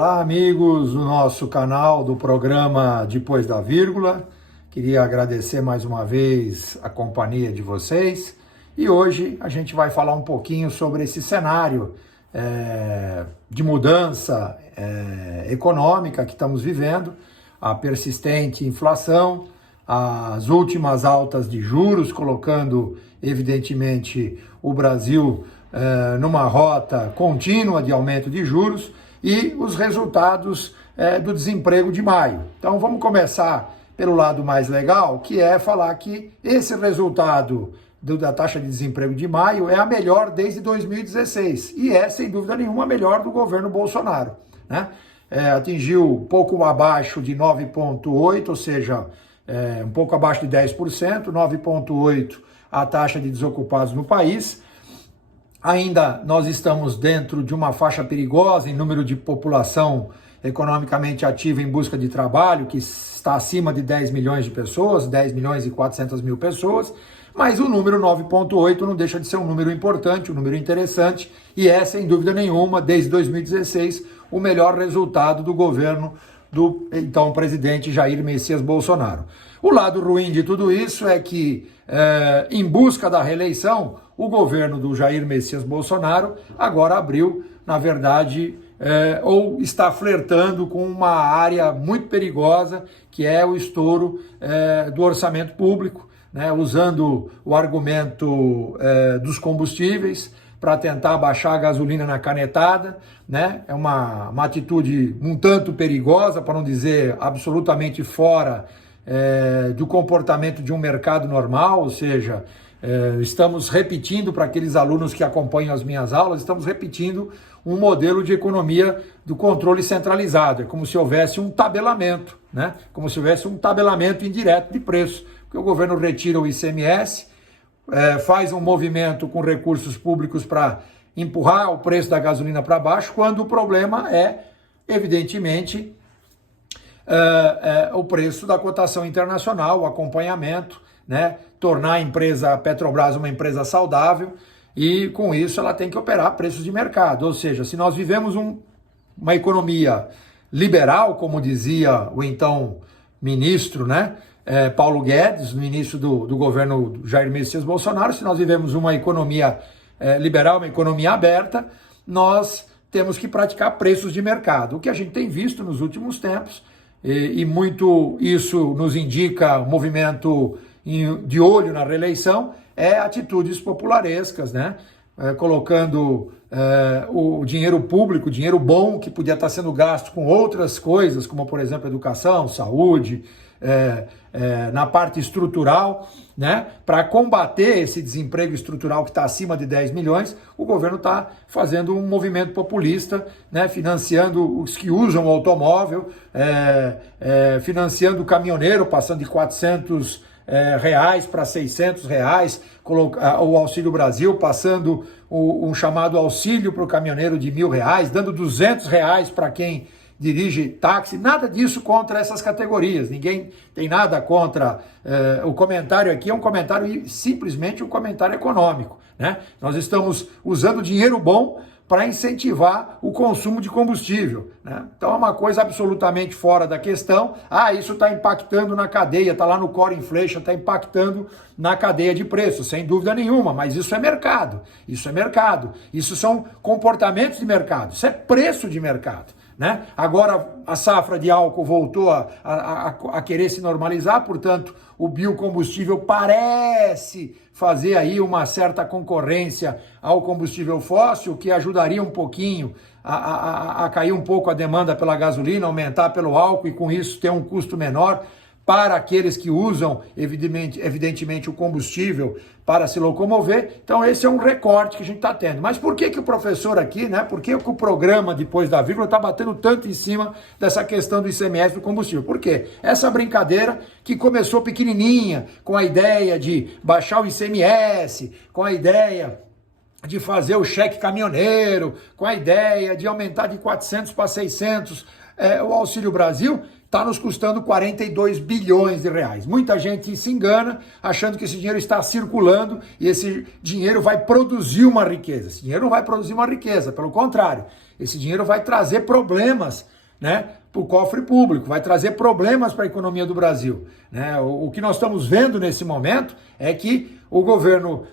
Olá, amigos do nosso canal do programa Depois da Vírgula. Queria agradecer mais uma vez a companhia de vocês e hoje a gente vai falar um pouquinho sobre esse cenário de mudança econômica que estamos vivendo, a persistente inflação, as últimas altas de juros, colocando evidentemente o Brasil numa rota contínua de aumento de juros e os resultados do desemprego de maio. Então vamos começar pelo lado mais legal, que é falar que esse resultado da taxa de desemprego de maio é a melhor desde 2016 e é, sem dúvida nenhuma, a melhor do governo Bolsonaro, né? Atingiu pouco abaixo de 9,8%, ou seja, um pouco abaixo de 10%, 9,8% a taxa de desocupados no país. Ainda nós estamos dentro de uma faixa perigosa em número de população economicamente ativa em busca de trabalho, que está acima de 10 milhões de pessoas, 10 milhões e 400 mil pessoas, mas o número 9,8 não deixa de ser um número importante, um número interessante, e é, sem dúvida nenhuma, desde 2016, o melhor resultado do governo do então presidente Jair Messias Bolsonaro. O lado ruim de tudo isso é que, em busca da reeleição, o governo do Jair Messias Bolsonaro agora abriu, na verdade, ou está flertando com uma área muito perigosa, que é o estouro do orçamento público, né, usando o argumento dos combustíveis para tentar baixar a gasolina na canetada, né? É uma atitude um tanto perigosa, para não dizer absolutamente fora do comportamento de um mercado normal, ou seja, estamos repetindo, para aqueles alunos que acompanham as minhas aulas, estamos repetindo um modelo de economia do controle centralizado. É como se houvesse um tabelamento, né? Como se houvesse um tabelamento indireto de preço, porque o governo retira o ICMS, faz um movimento com recursos públicos para empurrar o preço da gasolina para baixo, quando o problema é, evidentemente, o preço da cotação internacional, o acompanhamento, né? Tornar a empresa Petrobras uma empresa saudável e, com isso, ela tem que operar preços de mercado. Ou seja, se nós vivemos uma economia liberal, como dizia o então ministro, né, Paulo Guedes, no início do governo Jair Messias Bolsonaro, se nós vivemos uma economia liberal, uma economia aberta, nós temos que praticar preços de mercado. O que a gente tem visto nos últimos tempos, e muito isso nos indica o movimento de olho na reeleição, atitudes popularescas, né? Colocando o dinheiro público, o dinheiro bom que podia estar sendo gasto com outras coisas, como por exemplo educação, saúde, na parte estrutural, né? Para combater esse desemprego estrutural que está acima de 10 milhões, o governo está fazendo um movimento populista, né? Financiando os que usam o automóvel, financiando o caminhoneiro, passando de 400 reais para 600 reais, o Auxílio Brasil, passando um chamado auxílio para o caminhoneiro de R$1.000, dando R$200 para quem dirige táxi. Nada disso contra essas categorias, ninguém tem nada contra. O comentário aqui é um comentário, simplesmente um comentário econômico, né? Nós estamos usando dinheiro bom para incentivar o consumo de combustível, né? Então é uma coisa absolutamente fora da questão. Isso está impactando na cadeia, está lá no core inflation, está impactando na cadeia de preços, sem dúvida nenhuma, mas isso é mercado, isso são comportamentos de mercado, isso é preço de mercado, né? Agora a safra de álcool voltou a querer se normalizar, portanto o biocombustível parece fazer aí uma certa concorrência ao combustível fóssil, que ajudaria um pouquinho a cair um pouco a demanda pela gasolina, aumentar pelo álcool e com isso ter um custo menor para aqueles que usam, evidentemente, o combustível para se locomover. Então esse é um recorte que a gente está tendo. Mas por que o professor aqui, né? Por que o programa Depois da Vírgula está batendo tanto em cima dessa questão do ICMS do combustível? Por quê? Essa brincadeira que começou pequenininha, com a ideia de baixar o ICMS, com a ideia de fazer o cheque caminhoneiro, com a ideia de aumentar de 400 para 600 o Auxílio Brasil, está nos custando 42 bilhões de reais. Muita gente se engana achando que esse dinheiro está circulando e esse dinheiro vai produzir uma riqueza. Esse dinheiro não vai produzir uma riqueza, pelo contrário, esse dinheiro vai trazer problemas, né, para o cofre público, vai trazer problemas para a economia do Brasil. Né? O que nós estamos vendo nesse momento é que o governo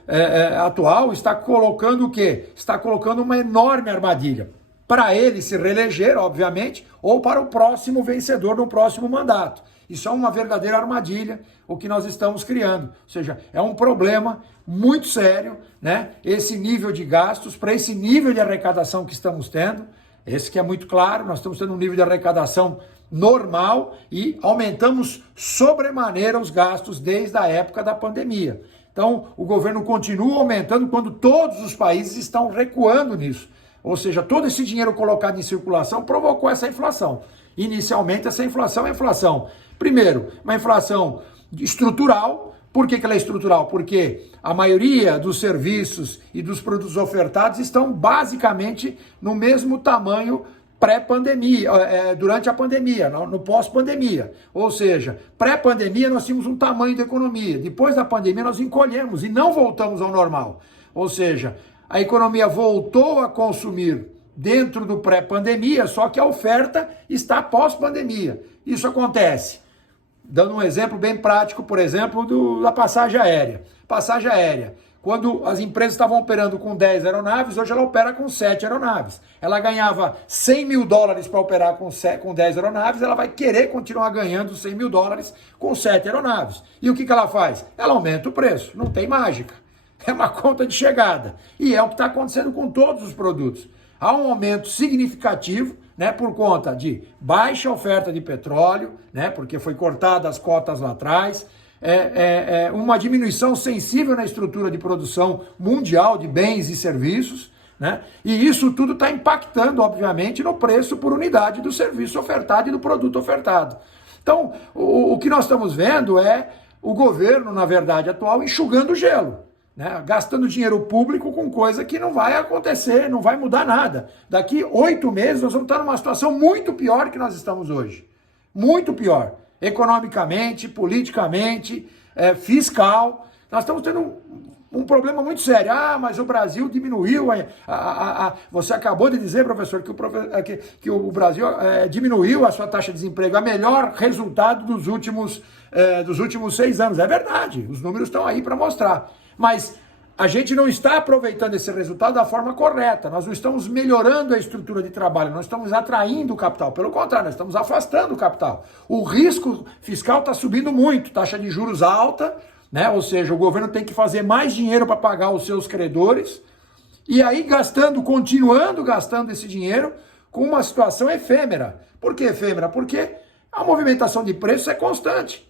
atual está colocando o quê? Está colocando uma enorme armadilha para ele se reeleger, obviamente, ou para o próximo vencedor no próximo mandato. Isso é uma verdadeira armadilha, o que nós estamos criando. Ou seja, é um problema muito sério, né? Esse nível de gastos, para esse nível de arrecadação que estamos tendo, esse que é muito claro, nós estamos tendo um nível de arrecadação normal e aumentamos sobremaneira os gastos desde a época da pandemia. Então, o governo continua aumentando quando todos os países estão recuando nisso. Ou seja, todo esse dinheiro colocado em circulação provocou essa inflação. Inicialmente, essa inflação é inflação. Primeiro, uma inflação estrutural. Por que ela é estrutural? Porque a maioria dos serviços e dos produtos ofertados estão basicamente no mesmo tamanho pré-pandemia, durante a pandemia, no pós-pandemia. Ou seja, pré-pandemia nós tínhamos um tamanho de economia. Depois da pandemia nós encolhemos e não voltamos ao normal. Ou seja, a economia voltou a consumir dentro do pré-pandemia, só que a oferta está pós-pandemia. Isso acontece. Dando um exemplo bem prático, por exemplo, da passagem aérea. Passagem aérea. Quando as empresas estavam operando com 10 aeronaves, hoje ela opera com 7 aeronaves. Ela ganhava 100 mil dólares para operar com 10 aeronaves, ela vai querer continuar ganhando 100 mil dólares com 7 aeronaves. E o que ela faz? Ela aumenta o preço, não tem mágica. É uma conta de chegada. E é o que está acontecendo com todos os produtos. Há um aumento significativo, né, por conta de baixa oferta de petróleo, né, porque foi cortada as cotas lá atrás, uma diminuição sensível na estrutura de produção mundial de bens e serviços, né, e isso tudo está impactando, obviamente, no preço por unidade do serviço ofertado e do produto ofertado. Então, o que nós estamos vendo é o governo, na verdade, atual, enxugando o gelo. Né, gastando dinheiro público com coisa que não vai acontecer, não vai mudar nada. Daqui 8 meses nós vamos estar numa situação muito pior que nós estamos hoje. Muito pior. Economicamente, politicamente, fiscal. Nós estamos tendo um problema muito sério. Ah, mas o Brasil diminuiu. Você acabou de dizer, professor, que o Brasil diminuiu a sua taxa de desemprego. A melhor resultado dos últimos 6 anos. É verdade, os números estão aí para mostrar. Mas a gente não está aproveitando esse resultado da forma correta, nós não estamos melhorando a estrutura de trabalho, nós estamos atraindo o capital, pelo contrário, nós estamos afastando o capital. O risco fiscal está subindo muito, taxa de juros alta, né? Ou seja, o governo tem que fazer mais dinheiro para pagar os seus credores, e aí continuando gastando esse dinheiro com uma situação efêmera. Por que efêmera? Porque a movimentação de preços é constante.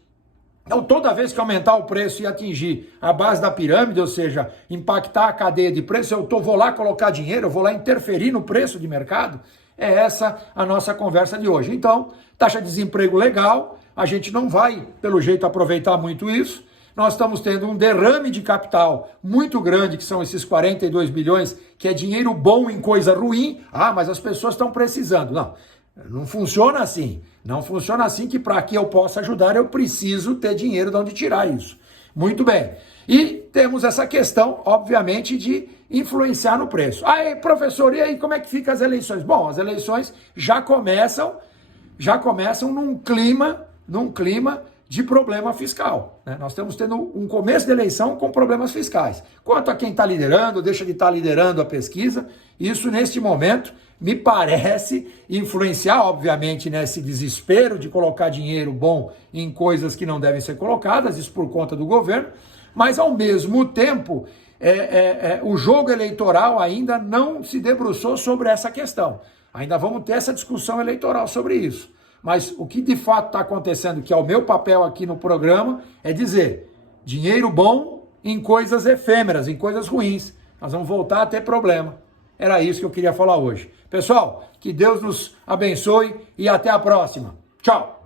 Então, toda vez que aumentar o preço e atingir a base da pirâmide, ou seja, impactar a cadeia de preço, vou lá colocar dinheiro, eu vou lá interferir no preço de mercado, é essa a nossa conversa de hoje. Então, taxa de desemprego legal, a gente não vai, pelo jeito, aproveitar muito isso. Nós estamos tendo um derrame de capital muito grande, que são esses 42 bilhões, que é dinheiro bom em coisa ruim. Ah, mas as pessoas estão precisando. Não funciona assim. Não funciona assim que para que eu possa ajudar eu preciso ter dinheiro de onde tirar isso. Muito bem. E temos essa questão, obviamente, de influenciar no preço. Aí, professor, e aí como é que ficam as eleições? Bom, as eleições já começam num clima de problema fiscal. Né? Nós estamos tendo um começo de eleição com problemas fiscais. Quanto a quem está liderando, deixa de estar liderando a pesquisa, isso neste momento me parece influenciar, obviamente, nesse desespero de colocar dinheiro bom em coisas que não devem ser colocadas, isso por conta do governo, mas ao mesmo tempo o jogo eleitoral ainda não se debruçou sobre essa questão. Ainda vamos ter essa discussão eleitoral sobre isso. Mas o que de fato está acontecendo, que é o meu papel aqui no programa, é dizer, dinheiro bom em coisas efêmeras, em coisas ruins. Nós vamos voltar a ter problema. Era isso que eu queria falar hoje. Pessoal, que Deus nos abençoe e até a próxima. Tchau!